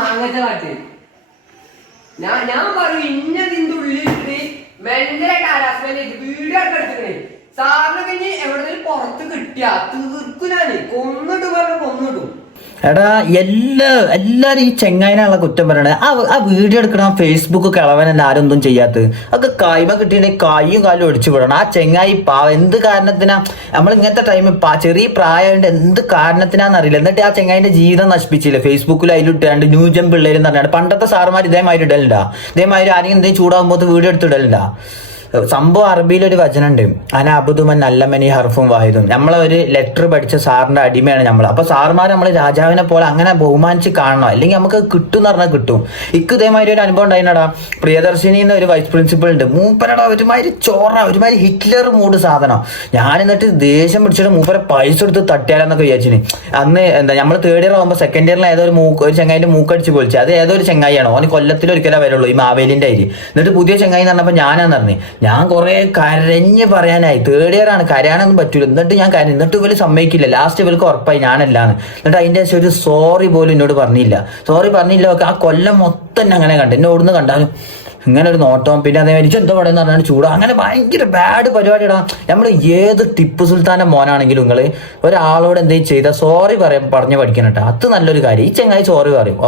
മാങ്ങത്തെ കാട്ട് ഞാൻ പറയും ഇന്നതിന്റെ ഉള്ളിലിട്ട് ഭയങ്കരമായിട്ട് ഹരാസ്മെന്റ് വീഡിയോ ഒക്കെ എടുത്തിക്കണേ. സാറിന് കഴിഞ്ഞ് എവിടെങ്കിലും പുറത്ത് കിട്ടിയാ തീർക്കുനാണ് കൊന്നിട്ട് പറഞ്ഞ കൊന്നിടും. എടാ എല്ലാരും ഈ ചെങ്ങായിനുള്ള കുറ്റം പറയണേ. ആ വീഡിയോ എടുക്കണം ഫേസ്ബുക്ക് കിളവനല്ല ആരും ഒന്നും ചെയ്യാത്തത്. ഒക്കെ കായ്മ കിട്ടിയിട്ടുണ്ടെങ്കിൽ കൈയും കാലും ഒടിച്ചു വിടണം. ആ ചെങ്ങായി എന്ത് കാരണത്തിനാ നമ്മൾ ഇങ്ങനത്തെ ടൈമിൽ ചെറിയ പ്രായമായിട്ട് എന്ത് കാരണത്തിനാന്നറിയില്ല. എന്നിട്ട് ആ ചെങ്ങായിന്റെ ജീവിതം നശിപ്പിച്ചില്ല. ഫേസ്ബുക്കിൽ അതിലിട്ടാണ്ട് ന്യൂജൻ പിള്ളേരും പറഞ്ഞാണ്ട് പണ്ടത്തെ സാറുമാർ ഇതേമാതിരി ഇടലുണ്ടാ. ഇതേമാതിരി ആരെങ്കിലും എന്തെങ്കിലും ചൂടാകുമ്പോൾ വീഡിയോ എടുത്തിടലുണ്ടാ. സംഭവം അറബിയിലൊരു വചനുണ്ട്, അനാബുദുമൻ നല്ലമനി ഹർഫും വാഹിദും. നമ്മളെ ഒരു ലെറ്റർ പഠിച്ച സാറിന്റെ അടിമയാണ് നമ്മൾ. അപ്പൊ സാറുമാർ നമ്മള് രാജാവിനെ പോലെ അങ്ങനെ ബഹുമാനിച്ച് കാണണം, അല്ലെങ്കിൽ നമുക്ക് കിട്ടും എന്ന് പറഞ്ഞാൽ കിട്ടും. ഇതേമാതിരി ഒരു അനുഭവം ഉണ്ടായിട്ടാ. പ്രിയദർശിനി എന്ന ഒരു വൈസ് പ്രിൻസിപ്പൾ ഉണ്ട്. മൂപ്പരടാ ഒരുമാതിരി ഒരുമാതിരി ഹിറ്റ്ലർ മൂഡ് സാധനം. ഞാൻ എന്നിട്ട് ദേഷ്യം പിടിച്ചിട്ട് മൂപ്പരെ പൈസ എടുത്ത് തട്ടിയാലെന്നൊക്കെ വിചാരിച്ചിന്. അന്ന് നമ്മൾ തേർഡ് ഇയർ ആകുമ്പോൾ സെക്കൻഡ് ഇയറിൽ ഏതോ ഒരു ചെങ്ങായിന്റെ മൂക്കടിച്ച് പൊളിച്ചു. അത് ഏതോ ഒരു ചെങ്ങായിയാണോ, അവന് കൊല്ലത്തിൽ ഒരിക്കലേ വരുള്ളൂ ഈ മാവേലിന്റെ അരി. എന്നിട്ട് പുതിയ ചെങ്ങായി എന്ന് പറഞ്ഞപ്പോൾ ഞാനാന്ന് പറഞ്ഞു. ഞാൻ കുറെ കരഞ്ഞ് പറയാനായി. തേർഡ് ഇയർ ആണ്, കരയാനൊന്നും പറ്റൂല. എന്നിട്ട് ഞാൻ കരഞ്ഞു. എന്നിട്ട് ഇവര് സമ്മതിക്കില്ല. ലാസ്റ്റ് ഇവർക്ക് ഉറപ്പായി ഞാനല്ലാന്ന്. എന്നിട്ട് അതിന്റെ ശേഷം ഒരു സോറി പോലും എന്നോട് പറഞ്ഞില്ല. ഒക്കെ ആ കൊല്ലം മൊത്തം അങ്ങനെ കണ്ടു. എന്നെ ഓടുന്ന് കണ്ടാലും ഇങ്ങനെ ഒരു നോട്ടം. പിന്നെ അതേമാതിരി എന്തോ അവിടെ എന്ന് പറഞ്ഞാൽ ചൂട്. അങ്ങനെ ഭയങ്കര ബാഡ് പരിപാടിയിടാ. നമ്മൾ ഏത് ടിപ്പു സുൽത്താന്റെ മോനാണെങ്കിലും നിങ്ങൾ ഒരാളോട് എന്തെങ്കിലും ചെയ്താൽ സോറി പറഞ്ഞ് പഠിക്കണം കേട്ടോ. അത് നല്ലൊരു കാര്യം. ഈ ചെങ്ങായി സോറി പറയും.